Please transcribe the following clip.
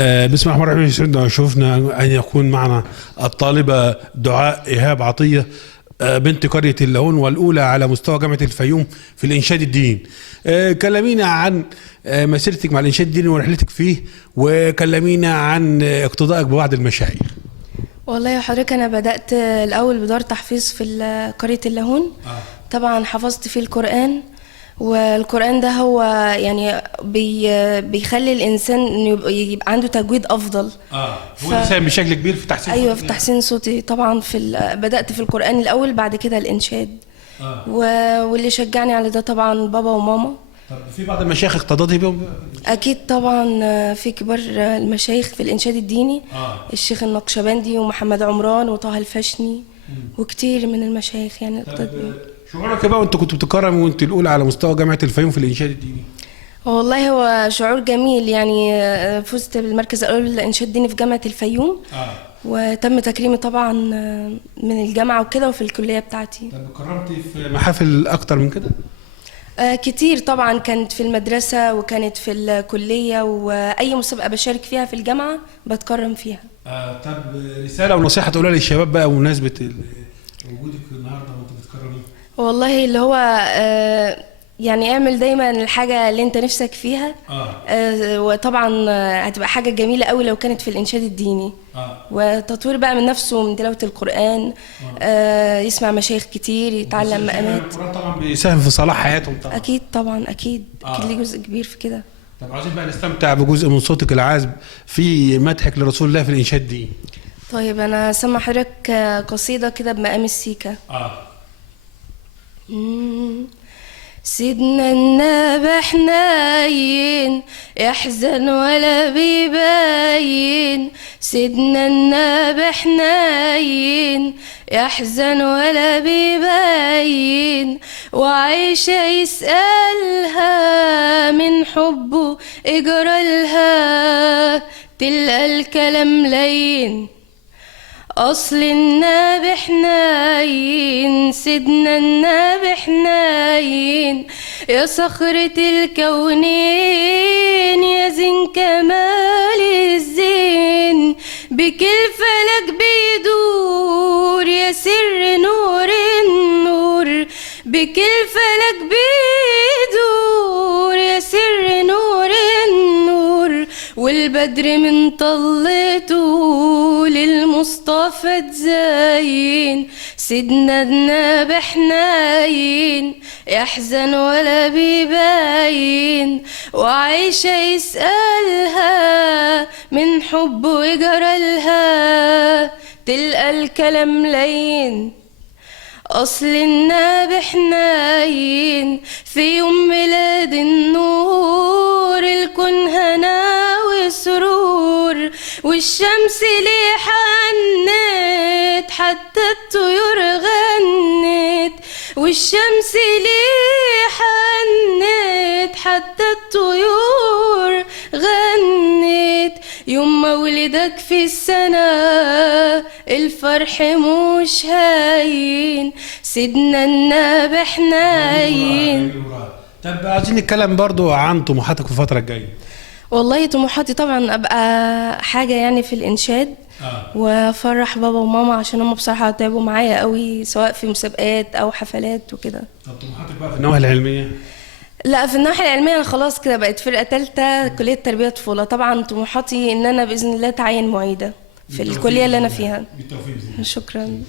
بسم الله الرحمن الرحيم. يسعدنا شوفنا أن يكون معنا الطالبة دعاء إيهاب عطية، بنت قرية اللاهون والأولى على مستوى جامعة الفيوم في الإنشاد الديني. كلمينا عن مسيرتك مع الإنشاد الديني ورحلتك فيه، وكلمينا عن اقتدائك ببعض المشايخ. والله يا حضرتك أنا بدأت الأول بدار تحفيظ في قرية اللاهون. طبعا حفظت فيه القرآن، والقرآن ده هو يعني بيخلي الإنسان إنه يبقى عنده تجويد أفضل. هو ساهم بشكل كبير في تحسين أيوة في تحسين صوتي طبعا. بدأت في القرآن الأول، بعد كده الإنشاد. واللي شجعني على ده طبعا بابا وماما. طب في بعض المشايخ اقتضيتي بهم؟ أكيد طبعا، في كبار المشايخ في الإنشاد الديني. الشيخ النقشبندي ومحمد عمران وطه الفشني وكتير من المشايخ يعني اقتدت بيهم. شعورك بقى وانت كنت بتكرم وانت الاولى على مستوى جامعه الفيوم في الانشاد الديني؟ والله هو شعور جميل يعني. فزت بالمركز الاول للانشاد الديني في جامعه الفيوم. وتم تكريمي طبعا من الجامعه وكده وفي الكليه بتاعتي. طب كرمتي في محافل اكتر من كده؟ كتير طبعا، كانت في المدرسه وكانت في الكليه، واي مسابقه بشارك فيها في الجامعه بتكرم فيها. طب رساله ونصيحه تقولها للشباب بقى بمناسبه وجودك النهارده وانت بتكرمي؟ والله اللي هو يعني اعمل دايما الحاجة اللي انت نفسك فيها. وطبعا هتبقى حاجة جميلة قوي لو كانت في الإنشاد الديني. وتطوير بقى من نفسه من تلاوة القرآن. يسمع مشايخ كتير، يتعلم مقامات. القرآن طبعا بيساهم في صلاح حياتهم طبعا. أكيد طبعا أكيد. أكيد ليه جزء كبير في كده. طب عايزين بقى نستمتع بجزء من صوتك العذب في مدحك لرسول الله في الإنشاد الديني. طيب أنا سمع حضرتك قصيدة كده بمقام السيكا. سيدنا النبي حنين يحزن ولا بيبين. سيدنا النبي حنين يحزن ولا بيبين. وعيشة يسألها من حبه اجرالها تلقى الكلام لين. أصل النبي حنين سيدنا النبي حنين يا صخرة الكونين يا زين كمال الزين. بك الفلك بيدور يا سر نور النور. بك الفلك بيدور يا سر نور النور. والبدر من طلته للمصطفى تزين. سيدنا النبي حنين يحزن ولا بيبين. وعيشة يسألها من حبه يجرالها تلقى الكلام لين. أصل النبي حنين في يوم ميلاد النور الكون هنا وسرور. والشمس ليه حنت حتى الطيور غنت. والشمس ليه حنت حتى الطيور غنت. يوم مولدك في السنة الفرح مش هين. سيدنا النبي حنين. طب عايزين نتكلم برضو عن طموحاتك في الفترة الجاية. والله طموحاتي طبعا ابقى حاجة يعني في الانشاد. وافرح بابا وماما عشان هم بصراحة تعبوا معايا قوي سواء في مسابقات او حفلات وكده. طب طموحاتك بقى في النواحي العلمية؟ لا، في الناحية العلمية أنا خلاص كده بقيت فرقة تالتة كلية تربية طفولة. طبعا طموحاتي إن أنا بإذن الله أتعين معيدة في الكلية اللي أنا فيها. بالتوفيق. شكرا.